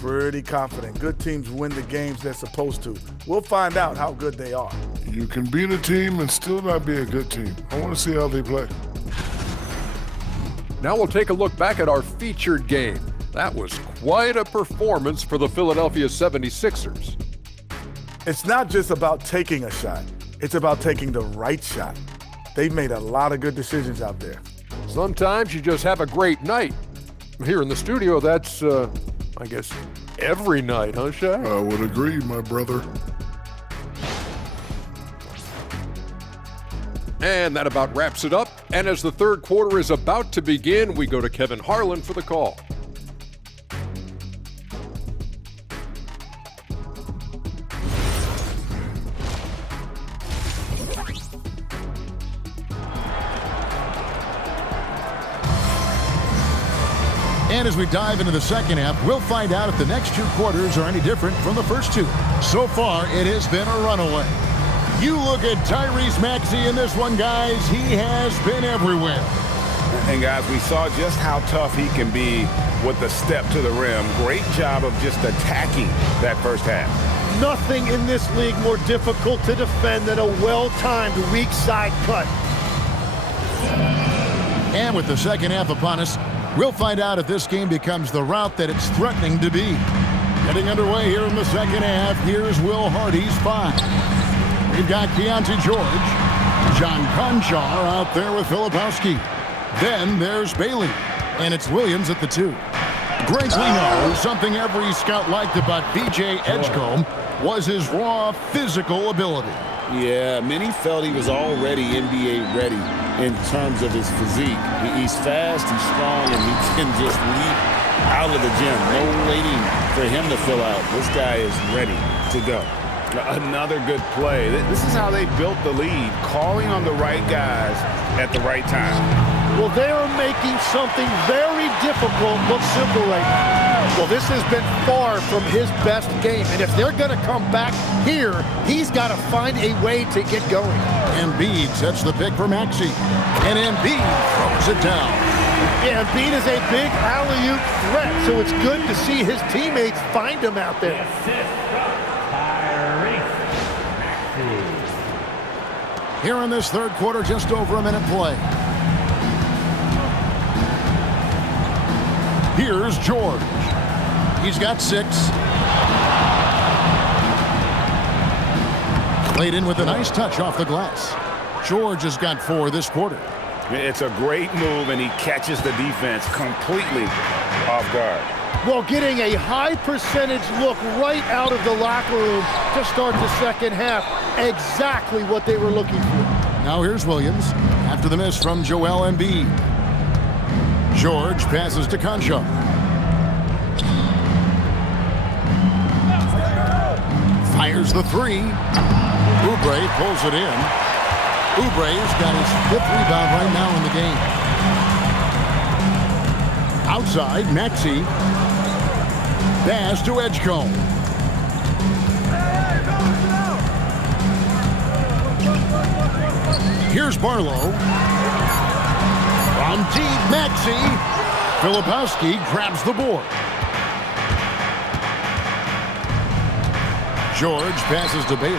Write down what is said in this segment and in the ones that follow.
Pretty confident. Good teams win the games they're supposed to. We'll find out how good they are. You can beat a team and still not be a good team. I want to see how they play. Now we'll take a look back at our featured game. That was quite a performance for the Philadelphia 76ers. It's not just about taking a shot. It's about taking the right shot. They've made a lot of good decisions out there. Sometimes you just have a great night. Here in the studio, that's, I guess, every night, huh, Shaq? I would agree, my brother. And that about wraps it up. And as the third quarter is about to begin, we go to Kevin Harlan for the call. And as we dive into the second half, we'll find out if the next two quarters are any different from the first two. So far, it has been a runaway. You look at Tyrese Maxey in this one, guys. He has been everywhere. And, guys, we saw just how tough he can be with the step to the rim. Great job of just attacking that first half. Nothing in this league more difficult to defend than a well-timed weak side cut. And with the second half upon us, we'll find out if this game becomes the route that it's threatening to be. Getting underway here in the second half, here's Will Hardy's 5. We've got Keontae George, John Conchar out there with Filipowski. Then there's Bailey, and it's Williams at the 2. Greg Leno, something every scout liked about B.J. Edgecombe was his raw physical ability. Yeah, many felt he was already NBA ready in terms of his physique. He's fast, he's strong, and he can just leap out of the gym. No waiting for him to fill out. This guy is ready to go. Another good play. This is how they built the lead, calling on the right guys at the right time. Well, they are making something very difficult look simple right now. Well, this has been far from his best game, and if they're going to come back here, he's got to find a way to get going. Embiid sets the pick for Maxey, and Embiid throws it down. Yeah, Embiid is a big alley-oop threat, so it's good to see his teammates find him out there. Here in this third quarter, just over a minute play. Here's George. He's got 6. Played in with a nice touch off the glass. George has got 4 this quarter. It's a great move, and he catches the defense completely off guard. Well, getting a high percentage look right out of the locker room to start the second half. Exactly what they were looking for. Now here's Williams after the miss from Joel Embiid. George passes to Concha. Fires the 3. Oubre pulls it in. Oubre's got his 5th rebound right now in the game. Outside, Maxey. Pass to Edgecombe. Here's Barlow. From deep, Maxey. Filipowski grabs the board. George passes to Bailey.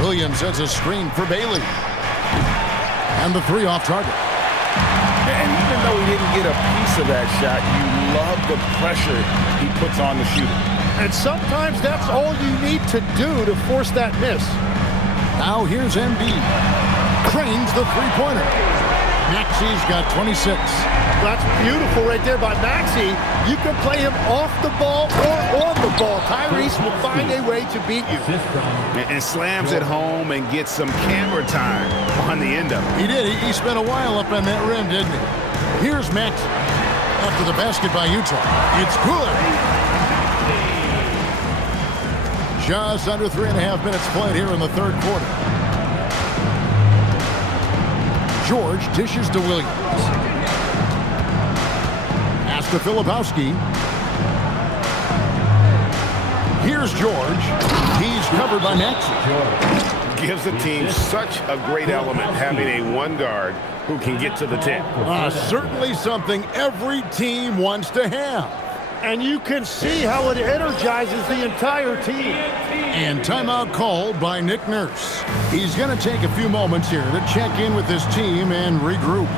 Williams sets a screen for Bailey. And the 3 off target. And even though he didn't get a piece of that shot, you love the pressure he puts on the shooter. And sometimes that's all you need to do to force that miss. Now here's Embiid. Cranes the 3-pointer. Maxey's got 26. That's beautiful right there by Maxey. You can play him off the ball or on the ball. Tyrese will find a way to beat you. And slams it home and gets some camera time on the end of it. He did. He spent a while up on that rim, didn't he? Here's Maxey. After the basket by Utah. It's good. Just under 3.5 minutes played here in the third quarter. George dishes to Williams. Pass to Filipowski. Here's George. He's covered by Maxey. Gives the team such a great element having a 1 guard who can get to the 10. Certainly something every team wants to have. And you can see how it energizes the entire team. And timeout called by Nick Nurse. He's going to take a few moments here to check in with his team and regroup.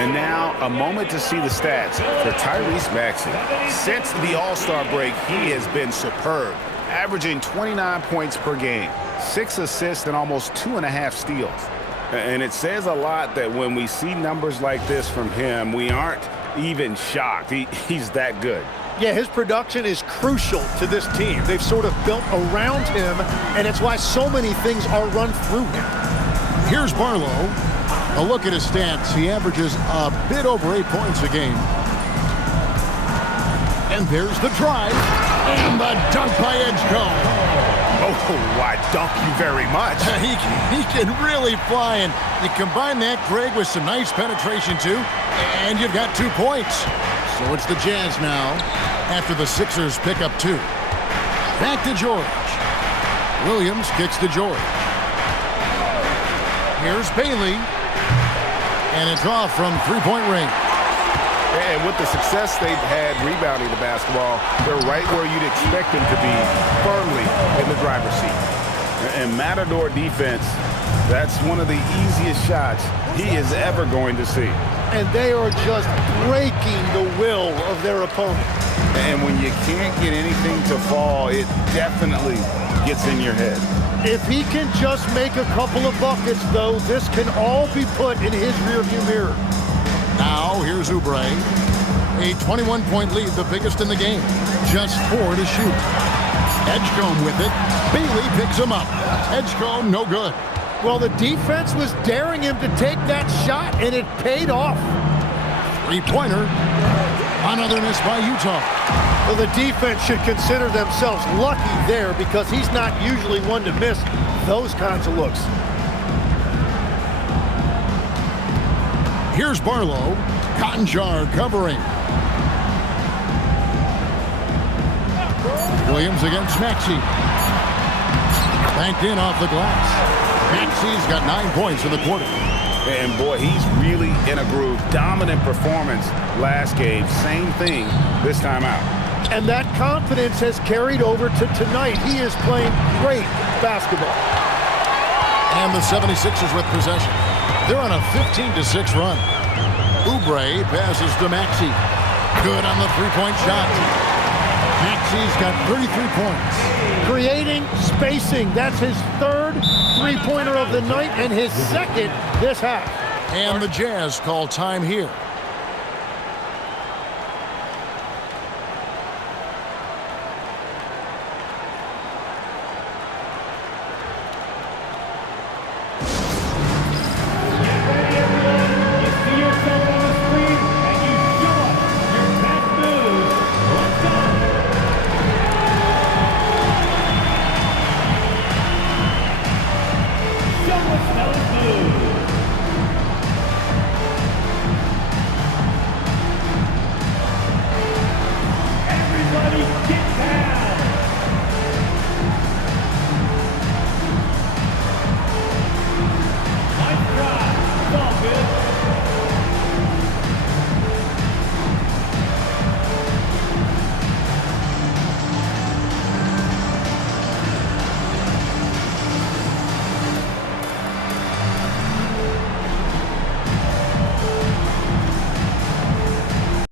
And now a moment to see the stats for Tyrese Maxey. Since the All-Star break, he has been superb, averaging 29 points per game, 6 assists and almost 2.5 steals. And it says a lot that when we see numbers like this from him, we aren't even shocked. He's that good. Yeah, his production is crucial to this team. They've sort of built around him, and it's why so many things are run through him. Here's Barlow. A look at his stats. He averages a bit over 8 points a game. And there's the drive. And the dunk by Edgecombe. Oh, I dunk you very much. He can really fly. And you combine that, Greg, with some nice penetration, too. And you've got 2 points. So it's the Jazz now after the Sixers pick up 2. Back to George. Williams kicks to George. Here's Bailey. And it's off from three-point range. And with the success they've had rebounding the basketball, they're right where you'd expect them to be, firmly in the driver's seat. And Matador defense, that's one of the easiest shots he is ever going to see. And they are just breaking the will of their opponent. And when you can't get anything to fall, it definitely gets in your head. If he can just make a couple of buckets, though, this can all be put in his rearview mirror. Now, here's Oubre. A 21-point lead, the biggest in the game. Just 4 to shoot. Edgecombe with it. Bailey picks him up. Edgecombe, no good. Well, the defense was daring him to take that shot, and it paid off. Three-pointer. Another miss by Utah. Well, the defense should consider themselves lucky there because he's not usually one to miss those kinds of looks. Here's Barlow. Cotton Jar covering. Williams against Maxey. Banked in off the glass. Maxey's got 9 points in the quarter. And boy, he's really in a groove. Dominant performance last game. Same thing this time out. And that confidence has carried over to tonight. He is playing great basketball. And the 76ers with possession. They're on a 15-6 run. Oubre passes to Maxey. Good on the three-point shot. Maxey's got 33 points. Creating spacing. That's his third three-pointer of the night and his second this half. And the Jazz call time here.